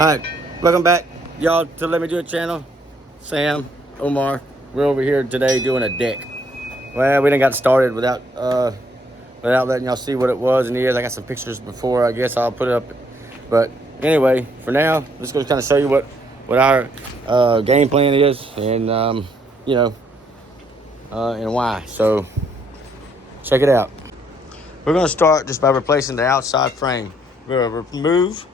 Alright, welcome back, y'all, to Let Me Do It channel. Sam, Omar, we're over here today doing a deck. Well, we didn't got started without letting y'all see what it was and is. I got some pictures before, I guess I'll put it up. But anyway, for now, let's go kind of show you what our game plan is and, and why. So, check it out. We're going to start just by replacing the outside frame. We're going to remove,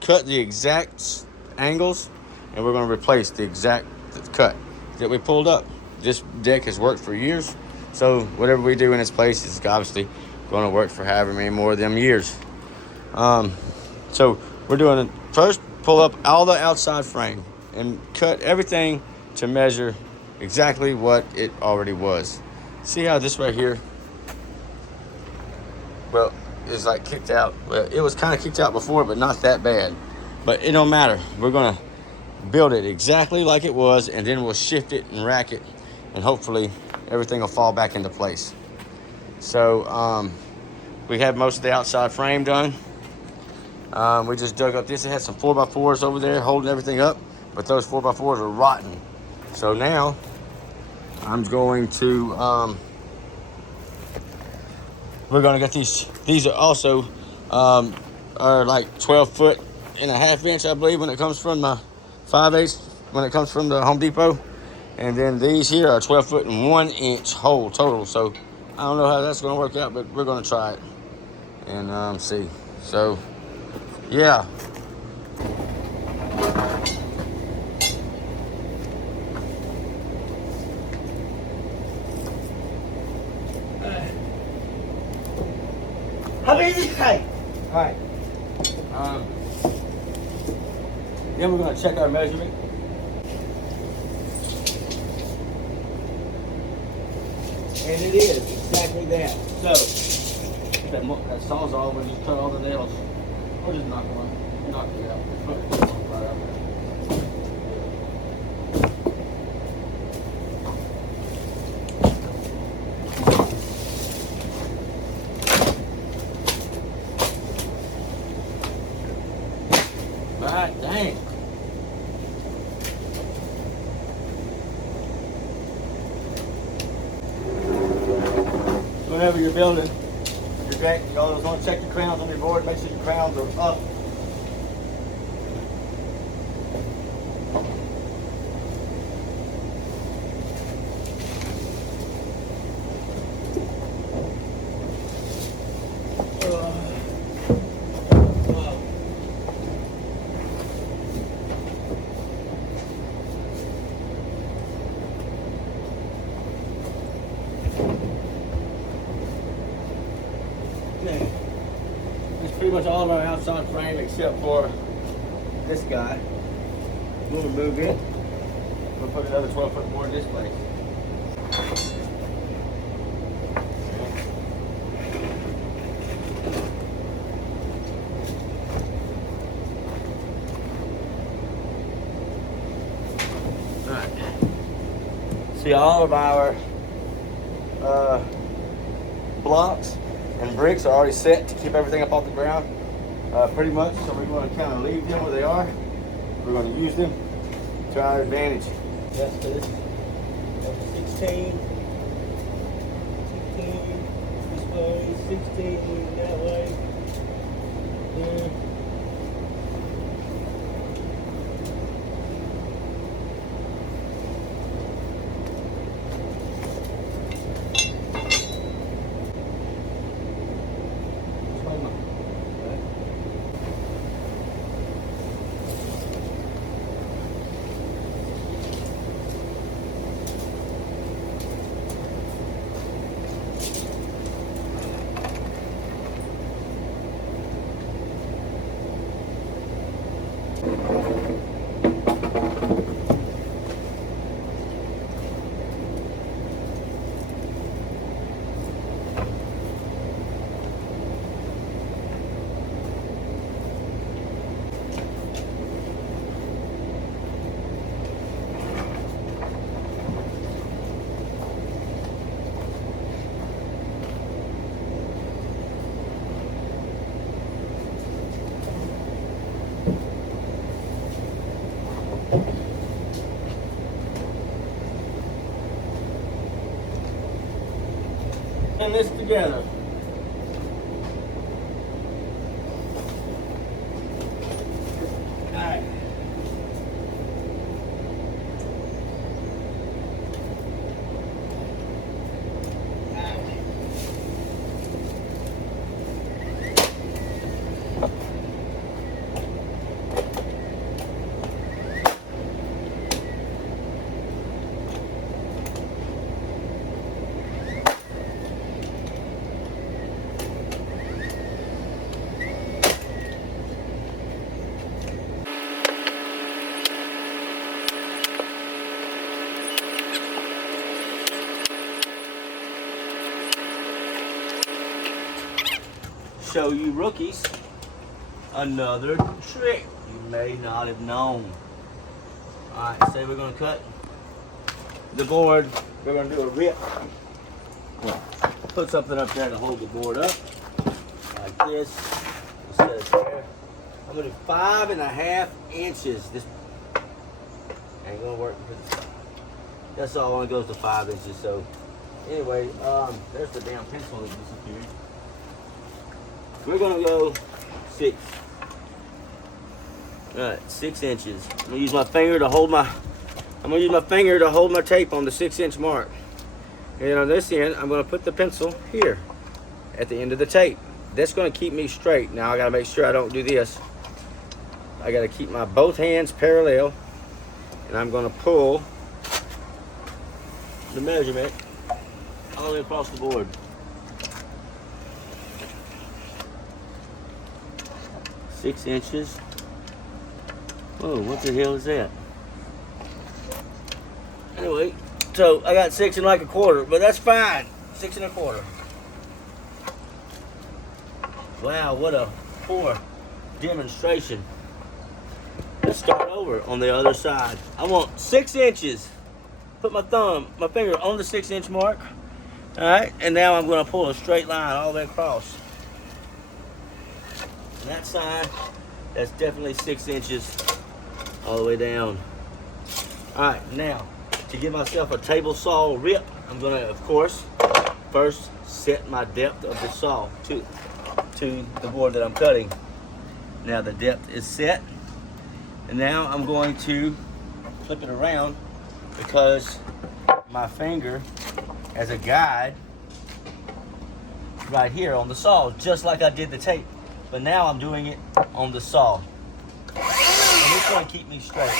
cut the exact angles, and we're going to replace the exact cut that we pulled up. This deck has worked for years, so whatever we do in its place is obviously going to work for however many more of them years. So we're doing first, pull up all the outside frame and cut everything to measure exactly what it already was. See how this right here, well, is like kicked out. Well, it was kind of kicked out before, but not that bad. But it don't matter. We're gonna build it exactly like it was, and then we'll shift it and rack it, and hopefully everything will fall back into place. So we have most of the outside frame done. We just dug up this. It had some 4x4s over there holding everything up, but those 4x4s are rotten. So now I'm going to we're gonna get these. These are also are like 12.5 inch, I believe, when it comes from the 5/8, when it comes from the Home Depot. And then these here are 12.1 inch hole total. So I don't know how that's gonna work out, but we're gonna try it and see. So yeah. How big is this cake? All right. Then we're going to check our measurement. And it is exactly that. So that sawzall will just cut all the nails. We'll just knock it out. Put it right out there. Right, dang. Whenever you're building your deck, you always want to check your crowns on your board. Make sure your crowns are up. It's pretty much all of our outside frame except for this guy. We'll remove it. We'll put another 12-foot board in this place. Alright. See, all of our blocks and bricks are already set to keep everything up off the ground, pretty much. So we're going to kind of leave them where they are. We're going to use them to our advantage. That's this. 16 this way, 16 that way. Yeah. And this together. Alright. Show you rookies another trick you may not have known. Alright, say we're gonna cut the board. We're gonna do a rip. Put something up there to hold the board up. Like this. Instead of there. I'm gonna do 5.5 inches. This ain't gonna work because that's all only goes to 5 inches. So anyway, there's the damn pencil that disappeared. We're gonna go 6. All right, 6 inches. I'm gonna use my finger to hold my. Tape on the 6-inch mark. And on this end, I'm gonna put the pencil here at the end of the tape. That's gonna keep me straight. Now I gotta make sure I don't do this. I gotta keep my both hands parallel, and I'm gonna pull the measurement all the way across the board. 6 inches. Whoa, what the hell is that? Anyway, so I got 6 1/4, but that's fine. 6 1/4. Wow, what a poor demonstration. Let's start over on the other side. I want 6 inches. Put my finger on the 6-inch mark. All right, and now I'm gonna pull a straight line all the way across. And that side, that's definitely 6 inches all the way down. All right, now to give myself a table saw rip, I'm gonna, of course, first set my depth of the saw to the board that I'm cutting. Now the depth is set, and now I'm going to flip it around because my finger as a guide right here on the saw, just like I did the tape. But now I'm doing it on the saw. And it's going to keep me straight.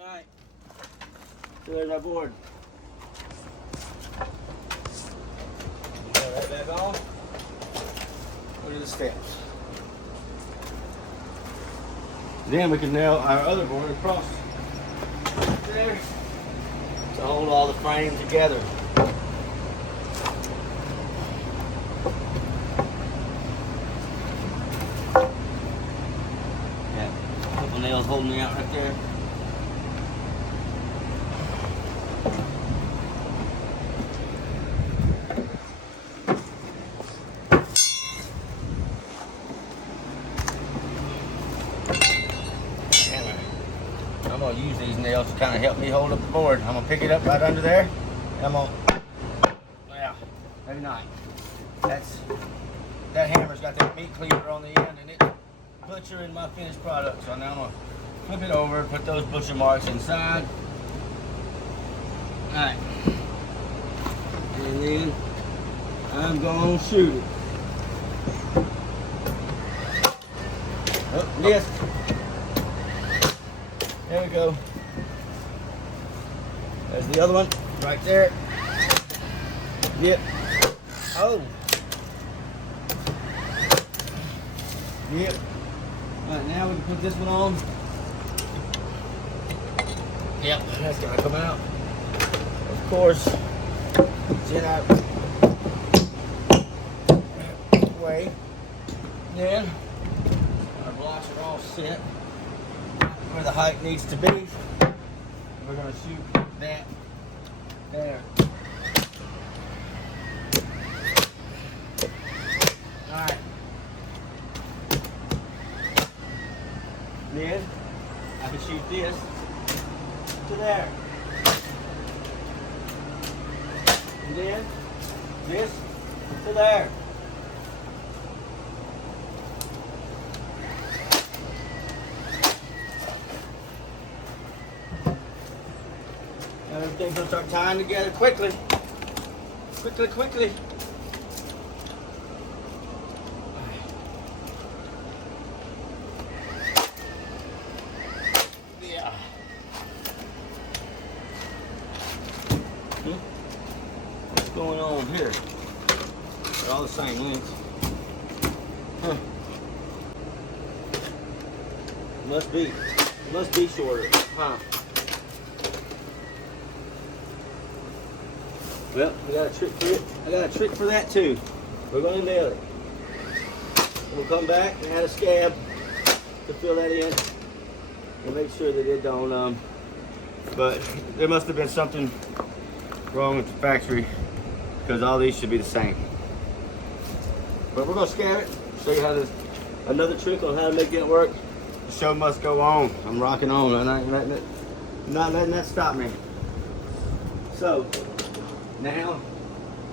All right. So there's my board. Put that back on. Go to the steps. Then we can nail our other board across there to hold all the frame together. Yeah, a couple nails holding me out right there. I'm gonna use these nails to kind of help me hold up the board. I'm gonna pick it up right under there, and I'm gonna, well, maybe not. That hammer's got that meat cleaver on the end, and it's butchering my finished product. So now I'm gonna flip it over, put those butcher marks inside. All right, and then I'm gonna shoot it. Oh, missed. There we go. There's the other one right there. Yep. Oh. Yep. All right, now we can put this one on. Yep, that's gonna come out. Of course, it's in our way. Then our blocks are all set. where the height needs to be. We're gonna shoot that there. All right. Then I can shoot this to there. And then this to there. Everything's gonna start tying together quickly. Quickly. Yeah. What's going on here? They're all the same length. Huh. Must be shorter, huh? Well, we got a trick for it. I got a trick for that too. We're gonna nail it. We'll come back and add a scab to fill that in and make sure that it don't, but there must have been something wrong with the factory because all these should be the same. But we're gonna scab it, show you how this, another trick on how to make it work. The show must go on. I'm rocking on. I'm not letting that stop me. So, now,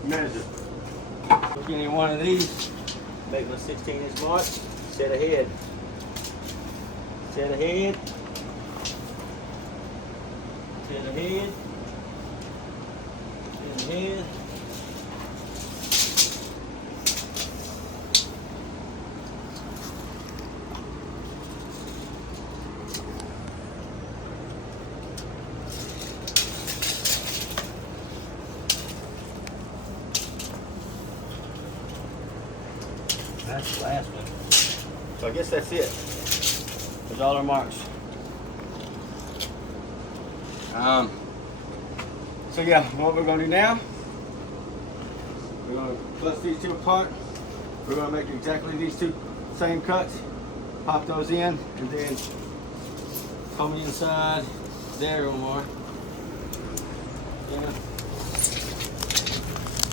measure. Look at any one of these, make my 16-inch mark, set ahead. Set ahead. Set ahead. Set ahead. That's the last one. So I guess that's it. There's all our marks. So yeah, what we're gonna do now, we're gonna bust these two apart. We're gonna make exactly these two same cuts, pop those in, and then come inside there one more. Yeah.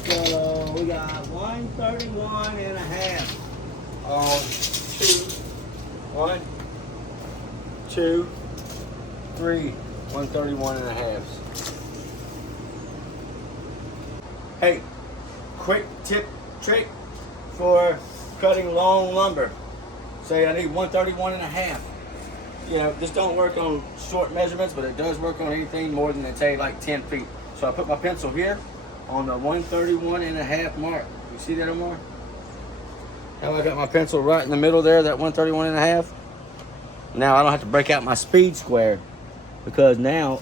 So we got 131 and a half on 1, 2, 3, 131 and a half. Hey, quick tip trick for cutting long lumber. Say I need 131 and a half. You know, this don't work on short measurements, but it does work on anything more than, say, like 10 feet. So I put my pencil here on the 131 and a half mark. You see that, Omar? Now I got my pencil right in the middle there, that 131 and a half. Now I don't have to break out my speed square because now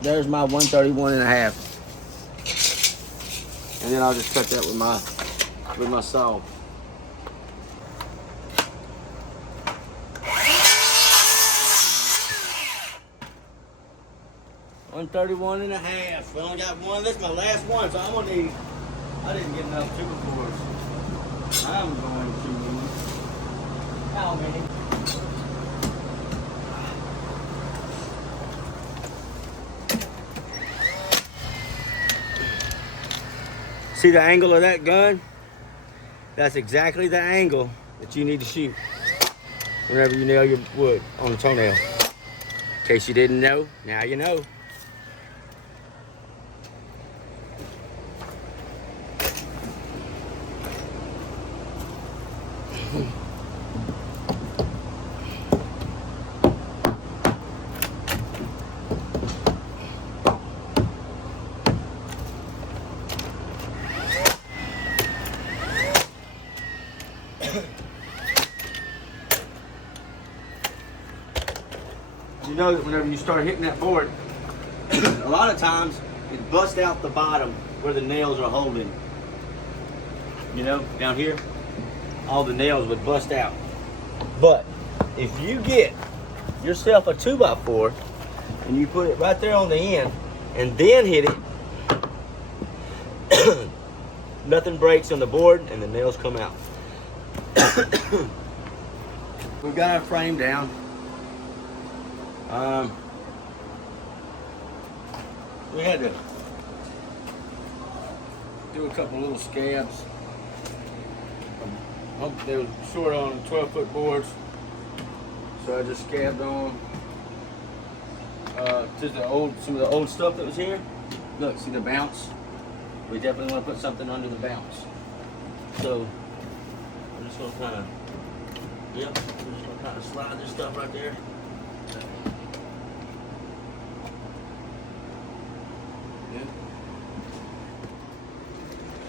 there's my 131 and a half. And then I'll just cut that with my saw. $131 and a half. We only got one. This is my last one, so I'm gonna need. I didn't get enough super cords. I'm going to. How many? See the angle of that gun? That's exactly the angle that you need to shoot whenever you nail your wood on the toenail. In case you didn't know, now you know. You know that whenever you start hitting that board, a lot of times it busts out the bottom where the nails are holding. You know, down here, all the nails would bust out. But if you get yourself a 2x4 and you put it right there on the end and then hit it, nothing breaks on the board and the nails come out. we've got our frame down. We had to do a couple little scabs. They were short on 12-foot boards, so I just scabbed on to some of the old stuff that was here. Look, see the bounce? We definitely want to put something under the bounce. So I'm just gonna kind of, I'm just gonna kind of slide this stuff right there.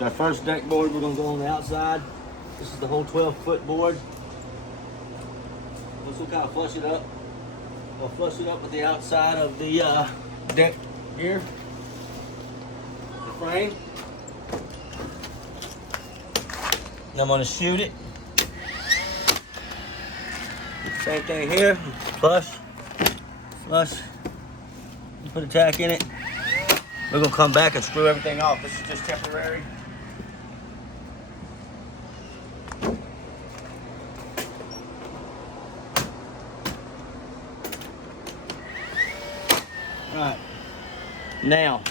Our first deck board, we're going to go on the outside. This is the whole 12-foot board. This will kind of flush it up. We'll flush it up with the outside of the deck here, the frame. And I'm going to shoot it. Same thing here. Flush, flush. Put a tack in it. We're going to come back and screw everything off. This is just temporary. Alright, now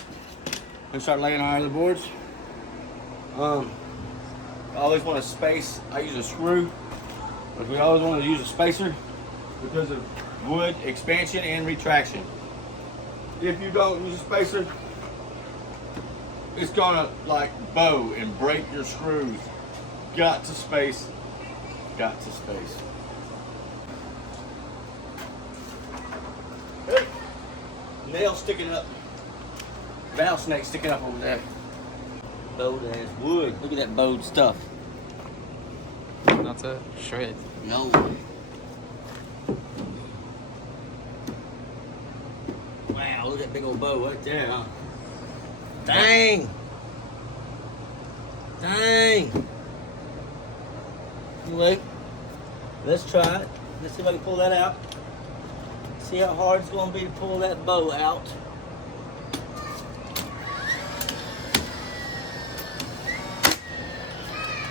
we start laying our other boards. I always want to space. I use a screw, but we always want to use a spacer because of wood expansion and retraction. If you don't use a spacer, it's gonna like bow and break your screws. Got to space. Got to space. Hey. Nail sticking up. Valve snake sticking up over there. Bowed ass wood. Look at that bowed stuff. Not to shred. No. Wow, look at that big old bow right there, huh? Dang! Dang! Wait. Let's try it. Let's see if I can pull that out. See how hard it's going to be to pull that bow out.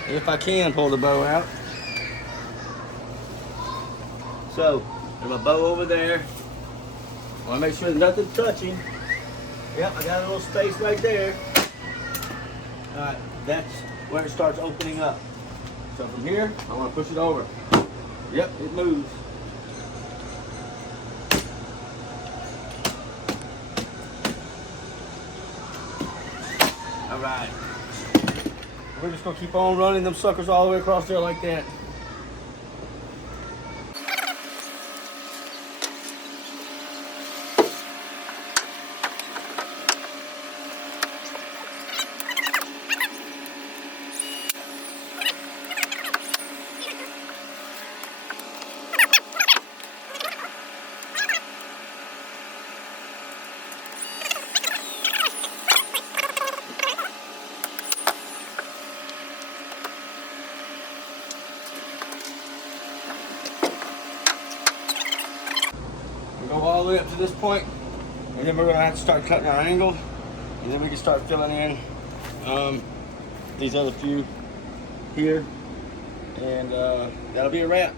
If I can pull the bow out. So, there's my bow over there. I want to make sure there's nothing touching. Yep, I got a little space right there. Alright, that's where it starts opening up. So from here, I want to push it over. Yep, it moves. Alright. We're just going to keep on running them suckers all the way across there like that. Go all the way up to this point, and then we're going to have to start cutting our angle, and then we can start filling in these other few here, and that'll be a wrap.